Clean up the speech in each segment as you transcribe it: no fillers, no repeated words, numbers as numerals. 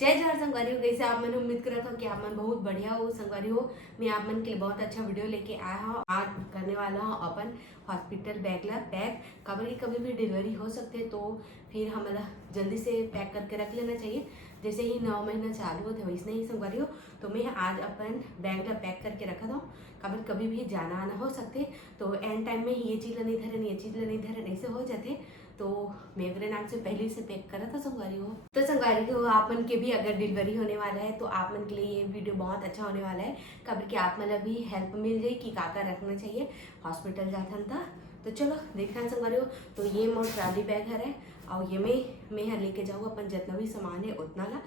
जय जवाहर संगवारी हो। कैसे आप? मैंने उम्मीद करा था कि आप मन बहुत बढ़िया हो संगवारी हो। मैं आप मन के लिए बहुत अच्छा वीडियो लेके आया हूँ। आज करने वाला हूँ अपन हॉस्पिटल बैग ला पैक। कभी भी डिलीवरी हो सकते तो फिर हमारा जल्दी से पैक करके रख लेना चाहिए। जैसे ही 9 महीना चालू होते वैसे ही संगवारी हो। तो मैं आज अपन बैग ला पैक करके रखा था। कभी भी जाना आना हो सकते तो एंड टाइम में ये चीज़ नहीं धरन ये चीज़ नहीं धरन ऐसे हो जाते। तो मैं अपने नाम से पहले से पैक करा था संगवारी हो। तो संगवारी हो आप मन के भी अगर डिलीवरी होने वाला है तो आप मन के लिए ये वीडियो बहुत अच्छा होने वाला है। कभी कि आप मतलब भी हेल्प मिल जाए कि का रखना चाहिए हॉस्पिटल जाथन था। तो चलो देखना संगवारी हो। तो ये मोर ट्रॉली बैग है और ये मैं लेके जाऊँ अपन जितना भी सामान है उतना ला।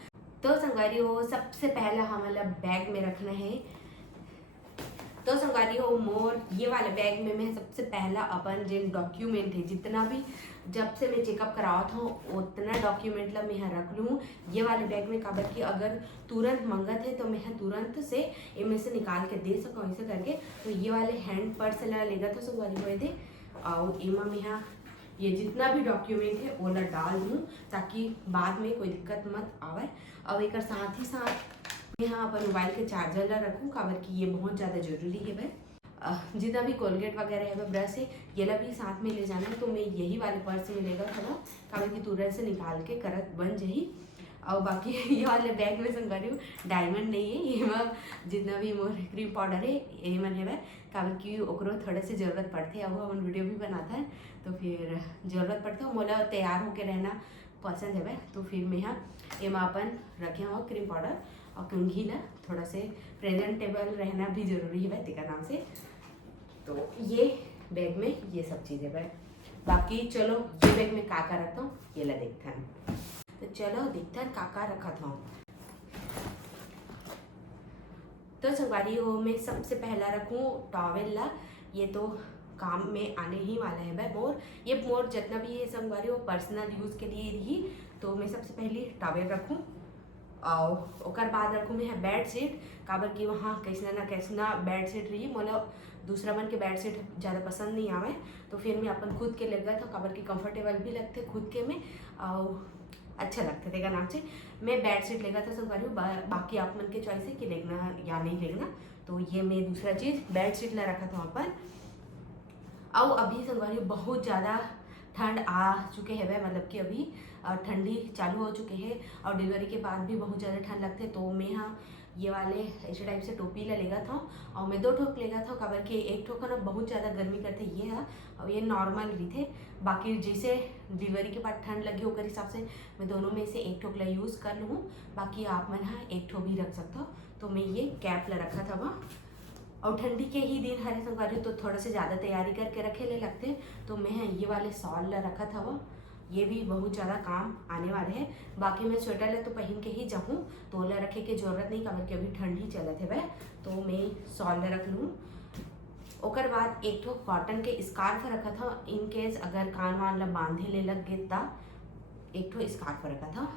तो संगवारी हो सबसे पहला हमारा बैग में रखना है। तो संगवारी हो मोर ये वाले बैग में मैं सबसे पहला अपन जिन डॉक्यूमेंट है जितना भी जब से मैं चेकअप करावा था उतना डॉक्यूमेंट ला मैं रख लूँ ये वाले बैग में। काबर कि अगर तुरंत मंगत है तो मैं तुरंत से इनमें से निकाल के दे सकूँ ऐसे करके। तो ये वाले हैंड पर्स ला लेगा तो संगवारी हुए थे और इमा में ये जितना भी डॉक्यूमेंट है वो ला डाल दूँ ताकि बाद में कोई दिक्कत मत आवे। और एक साथ ही साथ यहाँ अपन मोबाइल के चार्जर ला रखूँ काबर कि ये बहुत ज़्यादा जरूरी है भाई। जितना भी कोलगेट वगैरह है ब्रश है ये ला भी साथ में ले जाना है। तो मैं यही वाले पर्स में लेगा था काबर कि तुरंत से निकाल के करत बन जाही। और बाकी ये वाले बैग में संगवारी हूँ डायमंड नहीं है ये जितना भी मोर क्रीम पाउडर है ये मन है काबर कि ओकरो थोड़े से ज़रूरत पड़ते है। अब हम वीडियो भी बनाता है तो फिर ज़रूरत पड़ता है मोला तैयार होके रहना पसंद है। तो फिर मैं यहाँ एमा अपन रखे हुआ क्रीम पाउडर और कंघी ना थोड़ा से प्रेजेंटेबल रहना भी जरूरी है तेका नाम से। तो ये बैग में ये सब चीज़ें है। बाकी चलो ये बैग में काका रखता हूँ ये ला देखता है। तो चलो देखता है काका रखा था। तो संगवारी हो मैं सबसे पहला रखूँ टॉवेल ला। ये तो काम में आने ही वाला है भाई मोर। ये मोर जितना भी है संगवारी हो पर्सनल यूज़ के लिए ही। तो मैं सबसे पहले टॉवेल रखूँ और ओकर बाद रखूँ मैं बेड शीट। काबर कि वहाँ कैसना बेड शीट रही मोला दूसरा मन के बेड शीट ज़्यादा पसंद नहीं आवे। तो फिर मैं अपन खुद के लेगा था काबर कि कंफर्टेबल भी लगते खुद के में और अच्छा लगता तेगा नाम से मैं बेड शीट लेगा था संगवारी हूँ। बाकी आप मन के चॉइस है कि लेना या नहीं लेना। तो ये मैं दूसरा चीज़ बेड शीट ला रखा था अपन। और अभी संगवारी बहुत ज़्यादा ठंड आ चुके हैं मतलब कि अभी ठंडी चालू हो चुके हैं और डिलीवरी के बाद भी बहुत ज़्यादा ठंड लगते। तो मैं यहाँ ये वाले ऐसे टाइप से टोपी ला लेगा था और मैं 2 ठोक लेगा था काबर कि एक ठोक ना बहुत ज़्यादा गर्मी करते ये है और ये नॉर्मल भी थे। बाकी जैसे डिलीवरी के बाद ठंड लगी होकर हिसाब से मैं दोनों में से एक ठोक ला यूज़ कर लूँ। बाकी आप मन हाँ एक ठोक भी रख सकता हो। तो मैं ये कैप ला रखा था वहाँ और ठंडी के ही दिन हरे संगवारी तो थोड़ा से ज़्यादा तैयारी करके रखे ले लगते। तो मैं ये वाले सॉल ला रखा था वो ये भी बहुत ज़्यादा काम आने वाले हैं। बाकी मैं स्वेटर ला तो पहन के ही जाऊँ तो ला रखे की जरूरत नहीं काबर कि अभी ठंड ही चलत है वह। तो मैं सॉल ला रख लूँ। ओकर बाद एक ठो कॉटन के स्कार्फ रखा था इन केस अगर कान वान ला बांधे ले लग गए ता एक ठो स्कार्फ रखा था।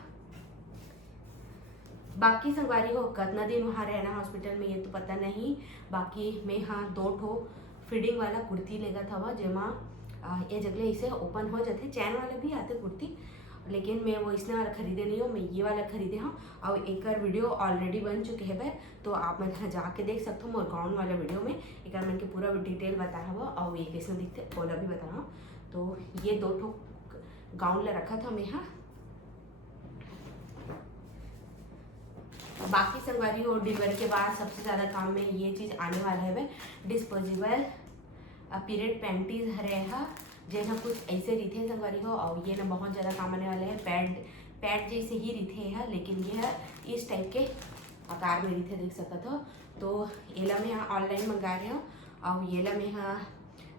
बाकी संगवारी हो कितना दिन वहाँ रहना हॉस्पिटल में ये तो पता नहीं। बाकी मैं हाँ 2 ठो फिटिंग वाला कुर्ती लेगा था वह जेमा ये जगह इसे ओपन हो जाते चैन वाले भी आते कुर्ती लेकिन मैं वो इसने वाला खरीदे नहीं हूँ मैं ये वाला खरीदे हाँ। और एक वीडियो ऑलरेडी बन चुके हैं भाई तो आप मैं जाके देख सकते हो मोर गाउन वाला वीडियो में एक मन के पूरा डिटेल बताया हुआ और ये कैसे दिखते ओला भी बताया। तो ये 2 ठो गाउन ला रखा था मैं हाँ। बाकी संगवारी हो डिलीवरी के बाद सबसे ज़्यादा काम में ये चीज़ आने वाला है भाई डिस्पोजेबल पीरियड पैंटीज हरे हा जैसा कुछ ऐसे रीथे संगवारी हो। और ये ना बहुत ज़्यादा काम आने वाले हैं पैड जैसे ही रीथे है लेकिन ये है इस टाइप के आकार में रीथे देख सकते हो। तो ये ला मैं यहाँ ऑनलाइन मंगा रही हूँ और ये ला मैं यहाँ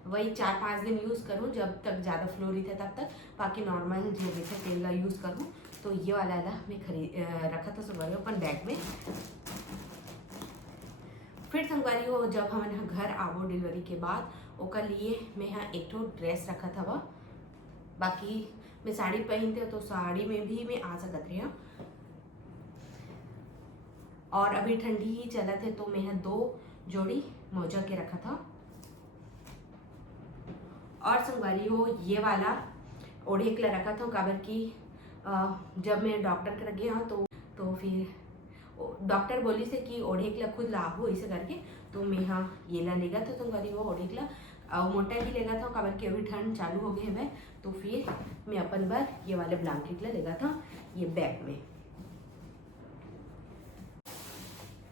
वही 4-5 दिन यूज़ करूँ जब तक ज़्यादा फ्लो रीथे तब तक। बाकी नॉर्मल जो रीथे तेल ला यूज़ करूँ। तो ये वाला ला मैं रखा था संगवारी अपन बैग में। फिर संगवारी हो जब हम यहाँ घर आवो डिलीवरी के बाद ओकर लिए मैं यहाँ एक ठो ड्रेस रखा था वह। बाकी मैं साड़ी पहनते तो साड़ी में भी मैं आ सकत रही हूँ और अभी ठंडी ही चला थे तो मैं यहाँ 2 जोड़ी मोजा के रखा था। और संगवारी हो ये वाला ओढ़े के रखा था काबर की जब मैं डॉक्टर के लगे हाँ तो तो फिर डॉक्टर बोली से कि ओढ़ेकला खुद लाहू ऐसे करके, तो मैं हाँ ये ला लेगा तो संगवारी हो ओढ़ेकला और मोटा भी लेगा था काबर के अभी ठंड चालू हो गए है। तो फिर मैं अपन बार ये वाले ब्लैंकेट ला लेगा था ये बैग में।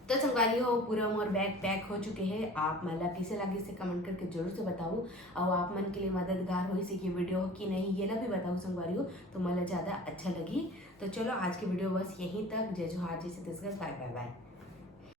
तो संगवारी हो पूरा मोर बैग पैक हो चुके हैं। आप मला कैसे लगे से कमेंट करके जरूर से बताओ और आप मन के लिए मददगार हो इसी की वीडियो कि नहीं ये ला भी बताओ संगवारी हो तो मला ज़्यादा अच्छा लगी। तो चलो आज की वीडियो बस यहीं तक। जय जोहार, जय छत्तीसगढ़, बाय बाय बाय।